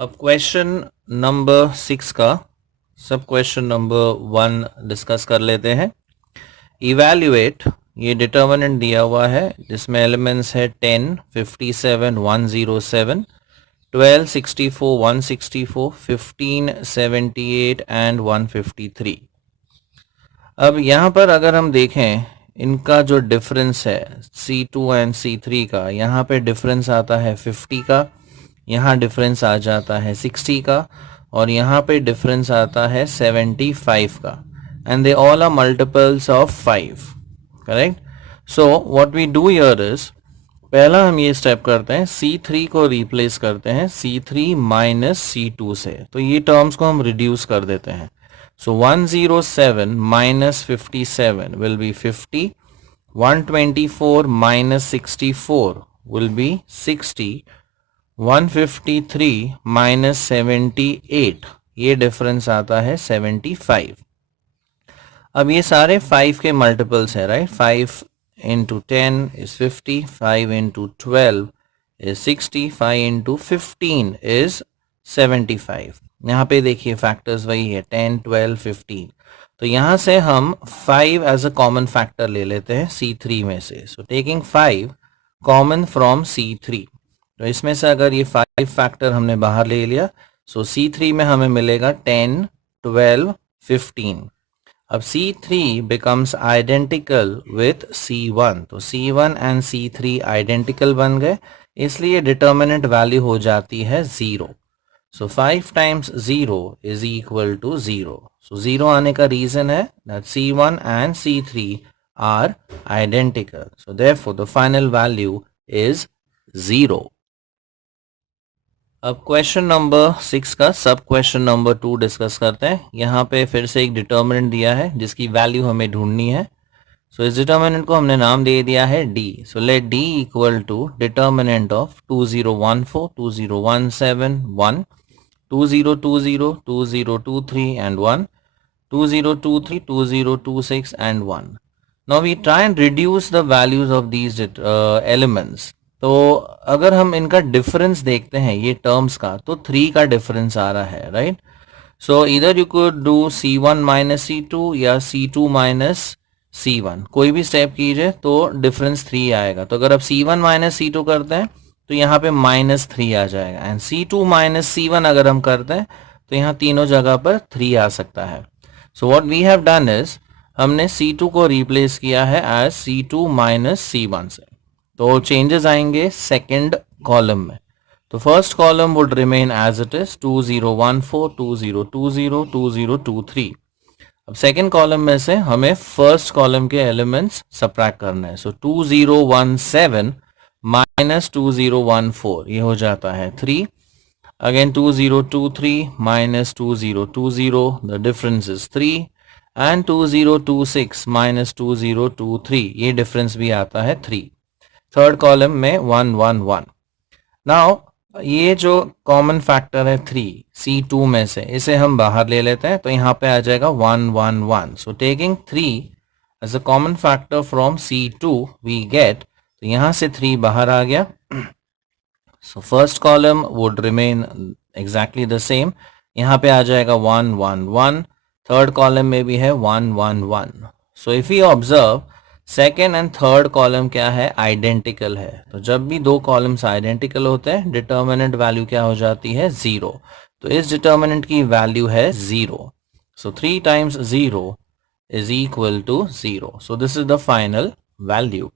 अब question number 6 का सब क्वेश्चन नंबर 1 डिस्कस कर लेते हैं। इवैल्यूएट, ये डिटर्मिनेंट दिया हुआ है जिसमें एलिमेंट्स है 10, 57, 107, 12, 64, 164, 15, 78 एंड 153। अब यहाँ पर अगर हम देखें इनका जो डिफरेंस है C2 एंड C3 का, यहाँ पे डिफरेंस आता है 50 का, यहाँ डिफरेंस आ जाता है 60 का, और यहाँ पे डिफरेंस आता है 75 का, and they all are multiples of 5, correct. So what we do here is, पहला हम ये स्टेप करते हैं, C3 को रिप्लेस करते हैं C3 माइनस C2 से, तो ये टर्म्स को हम रिड्यूस कर देते हैं। सो 107 minus 57 will be 50, 124 minus 64 will be 60, 153 minus 78, ये डिफरेंस आता है 75। अब ये सारे 5 के मल्टीपल्स है, right. 5 into 10 is 50, 5 into 12 is 60, 5 into 15 is 75। यहाँ पे देखिए फैक्टर्स वही है 10, 12, 15। तो यहाँ से हम 5 एज अ कॉमन फैक्टर ले लेते हैं C3 में से। So taking 5 common from C3, तो इसमें से अगर ये 5 फैक्टर हमने बाहर ले लिया, सो C3 में हमें मिलेगा 10, 12, 15। अब C3 becomes identical with C1, तो C1 एंड C3 आइडेंटिकल बन गए, इसलिए डिटर्मिनेंट वैल्यू हो जाती है 0। So 5 times 0 is equal to 0। So 0 आने का रीजन है that C1 and C3 are identical, so therefore the final value is 0। अब क्वेश्चन नंबर 6 का सब क्वेश्चन नंबर 2 डिस्कस करते हैं। यहाँ पे फिर से एक डिटर्मिनेंट दिया है जिसकी वैल्यू हमें ढूंढनी है। सो इस डिटर्मिनेंट को हमने नाम दे दिया है d। So let d equal to determinant of 2014, 2017, 1, 2020, 2023 and 1, 2023, 2026 and 1। Now we try and reduce the values of these elements. तो अगर हम इनका डिफरेंस देखते हैं ये टर्म्स का, तो 3 का डिफरेंस आ रहा है, राइट। सो इधर you could do C1 minus C2 या C2 माइनस C1, कोई भी स्टेप कीजिए तो डिफरेंस 3 आएगा। तो अगर आप C1 माइनस C2 करते हैं तो यहाँ पे -3 आ जाएगा, एंड C2 माइनस C1 अगर हम करते हैं तो यहाँ तीनों जगह पर 3 आ सकता है। So what we have done is, हमने C2 को रिप्लेस किया है एज C2 माइनस C1 से, तो चेंजेस आएंगे सेकंड कॉलम में। तो first column would remain as it is 2014, 2020, 2023। अब सेकंड कॉलम में से हमें फर्स्ट कॉलम के एलिमेंट्स सबट्रैक्ट करना है। सो 2017 माइनस 2014, ये हो जाता है 3। Again 2023 minus 2020, the difference is 3, and 2026 minus 2023, ये डिफरेंस भी आता है 3। थर्ड कॉलम में 1, 1, 1। नाउ ये जो कॉमन फैक्टर है 3 C2 में से, इसे हम बाहर ले लेते हैं, तो यहाँ पे आ जाएगा 1, 1, 1। So taking 3 as a common factor from C2 we get, तो यहाँ से 3 बाहर आ गया। So first column would remain exactly the same, यहाँ पे आ जाएगा 1, 1, 1। थर्ड कॉलम में भी है 1, 1, 1। So if you observe, second and third column क्या है, आइडेंटिकल है। तो जब भी दो कॉलम्स आइडेंटिकल होते हैं, डिटर्मिनेंट वैल्यू क्या हो जाती है, 0। तो इस डिटर्मिनेंट की वैल्यू है 0। So 3 times 0 is equal to 0। So this is the final value.